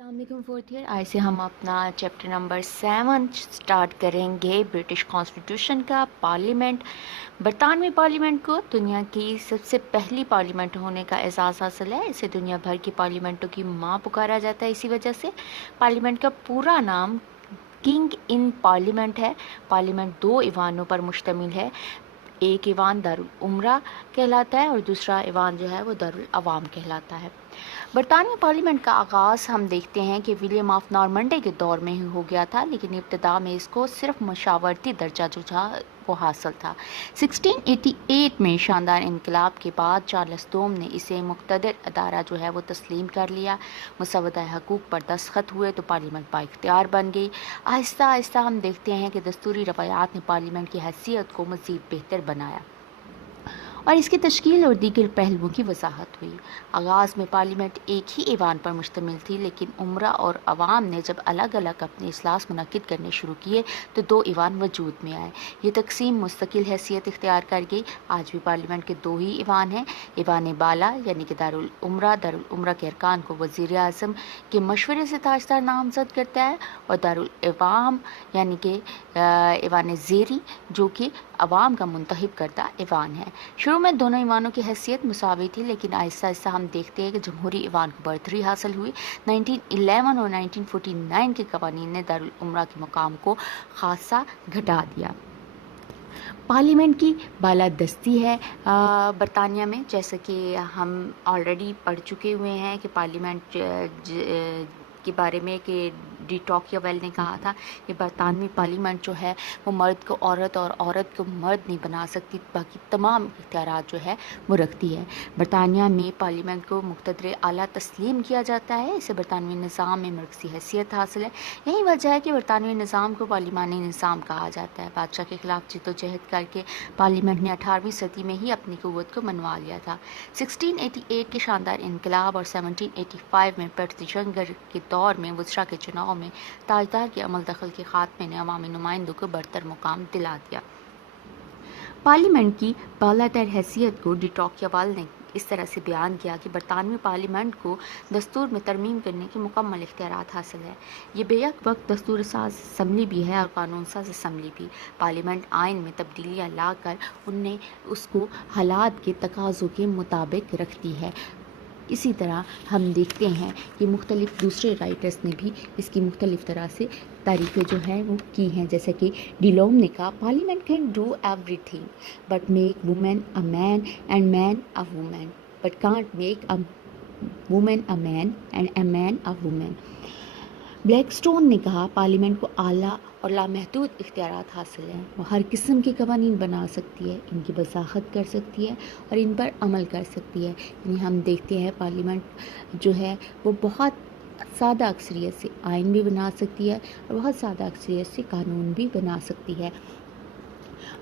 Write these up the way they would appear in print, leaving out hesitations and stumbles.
अस्सलाम वालेकुम fourth year. आज से हम अपना चैप्टर नंबर 7 स्टार्ट करेंगे ब्रिटिश कॉन्स्टिट्यूशन का। पार्लियामेंट, बरतानवी पार्लियामेंट को दुनिया की सबसे पहली पार्लियामेंट होने का एजाज़ हासिल है। इसे दुनिया भर की पार्लियामेंटों की माँ पुकारा जाता है। इसी वजह से पार्लियामेंट का पूरा नाम किंग इन पार्लियामेंट है। पार्लियामेंट 2 ईवानों पर मुश्तमिल है। एक ईवान दारुल उमरा कहलाता है और दूसरा ईवान जो है वो दारुल अवाम कहलाता है। बरतानवी पार्लियामेंट का आगाज़ हम देखते हैं कि विलियम ऑफ नॉर्मंडी के दौर में ही हो गया था, लेकिन इब्तदा में इसको सिर्फ मशावरती दर्जा जो था वो हासिल था। 1688 में शानदार इनकलाब के बाद चार्ल्स दोम ने इसे मुक़तदर अदारा जो है वो तस्लीम कर लिया। मुसवदा हकूक़ पर दस्तखत हुए तो पार्लियामेंट बाइख्तियार बन गई। आहिस्ता आहिस्ता हम देखते हैं कि दस्तूरी रवायात ने पार्लियामेंट की हैसियत को मज़ीद बेहतर बनाया और इसकी तश्कील और दीगर पहलुओं की वजाहत हुई। आगाज़ में पार्लियामेंट एक ही ईवान पर मुश्तमिल थी, लेकिन उमरा और अवाम ने जब अलग अलग अपने इजलास मुनक्किद करने शुरू किए तो 2 ईवान वजूद में आए। ये तकसीम मुस्तकिल हैसियत इख्तियार कर गई। आज भी पार्लियामेंट के 2 ही ईवान हैं। ईवान बाला यानी कि दारुल उमरा के अरकान को वज़ीर आज़म के मशवरे से ताजदार नामज़द करता है, और दारुल अवाम यानी कि ईवान ज़ेरी जो कि अवाम का मुंतखब करदा ईवान है। शुरू में दोनों ईवानों की हैसियत मुसावी थी, लेकिन आहिस्ता आहिस्ता हम देखते हैं कि जमहूरी ईवान को बरतरी हासिल हुई। 1911 और 1949 के कवानीन ने दारुल उमरा के मुकाम को खासा घटा दिया। पार्लियामेंट की बालादस्ती है बरतानिया में, जैसे कि हम ऑलरेडी पढ़ चुके हुए हैं कि पार्लियामेंट के बारे में कि डी टॉकियावेल ने कहा था कि बरतानवी पार्लियामेंट जो है वो मर्द को औरत और औरत को मर्द नहीं बना सकती, बाकी तमाम इख्तियारात जो है वो रखती है। बरतानिया में पार्लियामेंट को मुक़तदर आला तस्लीम किया जाता है। इसे बरतानवी निज़ाम में मरकज़ी हैसियत हासिल है। यही वजह है कि बरतानवी निज़ाम को पार्लिमानी निज़ाम कहा जाता है। बादशाह के ख़िलाफ़ जिद्दोजहद करके पार्लियामेंट ने 18वीं सदी में ही अपनी क़ुव्वत को मनवा लिया था। 1688 के शानदार इनकलाब और 1785 में पेट्रिशनगर के दौर में वज़रा के चुनाव में ताजदार के अमल दखल के खात्मे ने अवामी नुमाइंदों को बरतर मुकाम दिला दिया। पार्लियामेंट की बालातर हैसियत को डी टॉकियावेल ने इस तरह से बयान किया कि बरतानवी पार्लियामेंट को दस्तूर में तरमीम करने के मुकम्मल इख्तियारात हासिल है। ये बेयक वक्त दस्तूर साज असम्बली भी है और कानून साज असम्बली भी। पार्लियामेंट आइन में तब्दीलियाँ लाकर उनने उसको हालात के तकाज़ों के मुताबिक रखती है। इसी तरह हम देखते हैं कि मुख्तलिफ़ दूसरे राइटर्स ने भी इसकी मुख्तलिफ़ तरह से तारीफ़ें जो हैं वो की हैं। जैसे कि डिलोम ने कहा, parliament can do everything but make women a man and man a women, but can't make a women a man and a man a women. Blackstone ने कहा, पार्लियामेंट को आला और लामहदूद इख्तियारात हासिल हैं। वो हर किस्म के कवानीन बना सकती है, इनकी वजाहत कर सकती है और इन पर अमल कर सकती है। यानी हम देखते हैं पार्लियामेंट जो है वो बहुत सादा अक्सरियत से आइन भी बना सकती है और बहुत सादा अक्सरियत से कानून भी बना सकती है।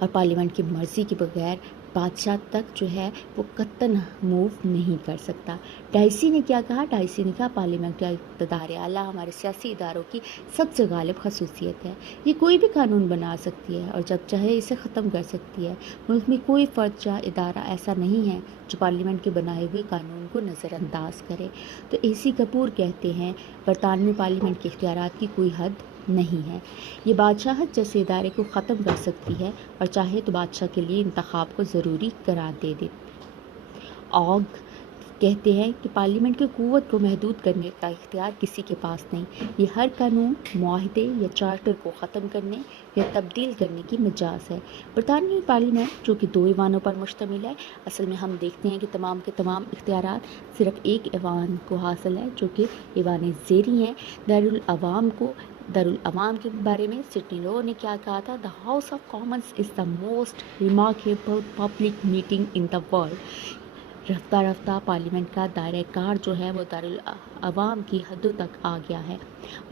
और पार्लियामेंट की मर्ज़ी के बगैर बादशाह तक जो है वो कतन मूव नहीं कर सकता। डाइसी ने क्या कहा? डाइसी ने कहा, पार्लियामेंट का इक़्तिदार आला हमारे सियासी इदारों की सबसे गालिब खसूसियत है। ये कोई भी कानून बना सकती है और जब चाहे इसे ख़त्म कर सकती है। मुल्क में कोई फ़र्द या इदारा ऐसा नहीं है जो पार्लियामेंट के बनाए हुए कानून को नज़रअंदाज करे। तो AC कपूर कहते हैं, बरतानवी पार्लियामेंट के इख्तियारात की कोई हद नहीं है। ये बादशाहत जैसे इदारे को ख़त्म कर सकती है और चाहे तो बादशाह के लिए इंतखाब को ज़रूरी करार दे। ऑग कहते हैं कि पार्लियामेंट की क़ुव्वत को महदूद करने का इख्तियार किसी के पास नहीं। ये हर कानून, मुआहदे या चार्टर को ख़त्म करने या तब्दील करने की मजाज है। बरतानवी पार्लियामेंट जो कि 2 ईवानों पर मुश्तमिल है, असल में हम देखते हैं कि तमाम के तमाम इख्तियारात सिर्फ एक ईवान को हासिल है जो कि ईवान ज़ेरी हैं। दारुल अवाम के बारे में सिडनी लॉ ने क्या कहा था? The house of Commons is the most remarkable public meeting in the world. Rafta Rafta parliament का दायरा कार जो है वो दारुल अवाम की हदों तक आ गया है।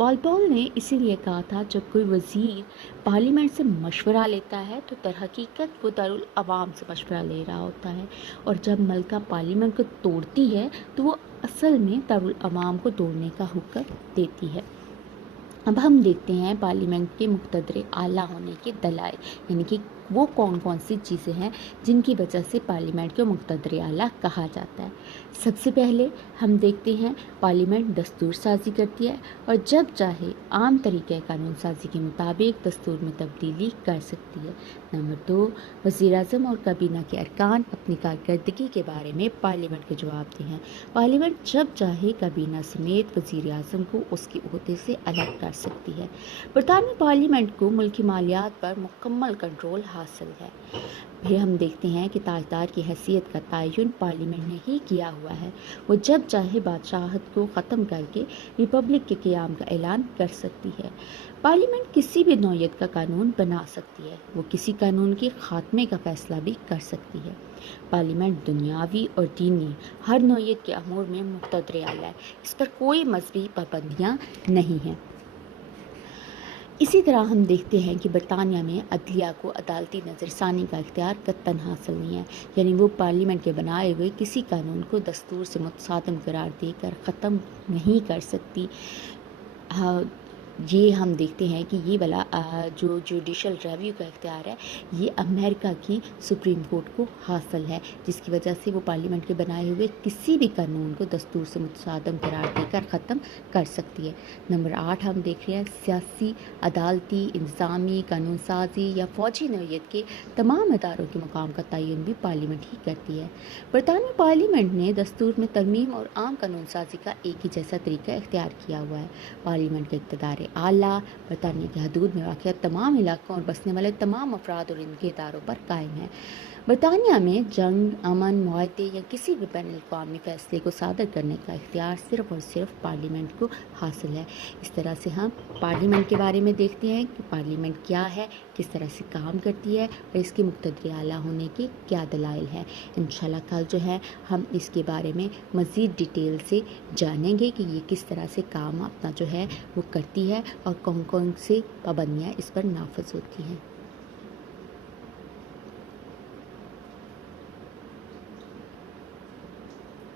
वॉलपोल ने इसीलिए कहा था, जब कोई वज़ीर पार्लियामेंट से मशवरा लेता है तो दरहकीकत वो दारुल अवाम से मशवरा ले रहा होता है, और जब मलका पार्लियामेंट को तोड़ती है तो वो असल में दारुल अवाम को तोड़ने का हुक्म देती है। अब हम देखते हैं पार्लियामेंट के मुक़तदर आला होने के दलाइल, यानी कि वो कौन कौन सी चीज़ें हैं जिनकी वजह से पार्लियामेंट को मुक़्तदर आला कहा जाता है। सबसे पहले हम देखते हैं पार्लियामेंट दस्तूर साजी करती है और जब चाहे आम तरीक़े कानून साजी के मुताबिक दस्तूर में तब्दीली कर सकती है। नंबर 2, वज़ीर-ए-आज़म और काबीना के अरकान अपनी कारकर्दगी के बारे में पार्लियामेंट को जवाबदेह हैं। पार्लियामेंट जब चाहे काबीना समेत वज़ीर-ए-आज़म को उसके ओहदे से अलग कर सकती है। बरतानवी पार्लियामेंट को मुल्की मालियात पर मुकम्मल कंट्रोल हासिल है। फिर हम देखते हैं कि ताजदार की हैसियत का तयन पार्लियामेंट ने ही किया हुआ है। वो जब चाहे बादशाहत को ख़त्म करके रिपब्लिक के क़याम का ऐलान कर सकती है। पार्लियामेंट किसी भी नौयत का कानून बना सकती है। वो किसी कानून के ख़ात्मे का फ़ैसला भी कर सकती है। पार्लियामेंट दुनियावी और दीनी हर नौयत के अमूर में मुक़्तदर आला है। इस पर कोई मज़हबी पाबंदियाँ नहीं हैं। इसी तरह हम देखते हैं कि बरतानिया में अदलिया को अदालती नज़रसानी का इख्तियार कत्तन हासिल नहीं है, यानी वो पार्लियामेंट के बनाए हुए किसी कानून को दस्तूर से मुतसादम करार देकर ख़त्म नहीं कर सकती। हाँ, ये हम देखते हैं कि ये वाला जो जुडिशल रिव्यू का इख्तियार है ये अमेरिका की सुप्रीम कोर्ट को हासिल है, जिसकी वजह से वो पार्लियामेंट के बनाए हुए किसी भी कानून को दस्तूर से मुतसादम करार देकर ख़त्म कर सकती है। नंबर 8 हम देख रहे हैं सियासी, अदालती, इंतज़ामी, कानून साजी या फ़ौजी नौयत के तमाम इदारों के मकाम का तयन भी पार्लियामेंट ही करती है। बरतानवी पार्लियामेंट ने दस्तूर में तरमीम और आम कानून साजी का एक ही जैसा तरीका इख्तियार किया हुआ है। पार्लियामेंट का इक़्तिदार आला बरतानिया की हदूद में वाक़ तमाम इलाकों और बसने वाले तमाम अफराद और इनके इदारों पर कायम है। बरतानिया में जंग, अमन, मुआहदे या किसी भी बैनुल अक़वामी फ़ैसले को सादर करने का इख्तियार सिर्फ़ और सिर्फ पार्लियामेंट को हासिल है। इस तरह से हम पार्लियामेंट के बारे में देखते हैं कि पार्लियामेंट क्या है, किस तरह से काम करती है और इसके मुक़्तदर आला होने के क्या दलाइल हैं। इंशाल्लाह कल जो है हम इसके बारे में मज़ीद डिटेल से जानेंगे कि ये किस तरह से काम अपना जो है वो करती है और कौन कौन से पाबंदियाँ इस पर नाफिज होती हैं।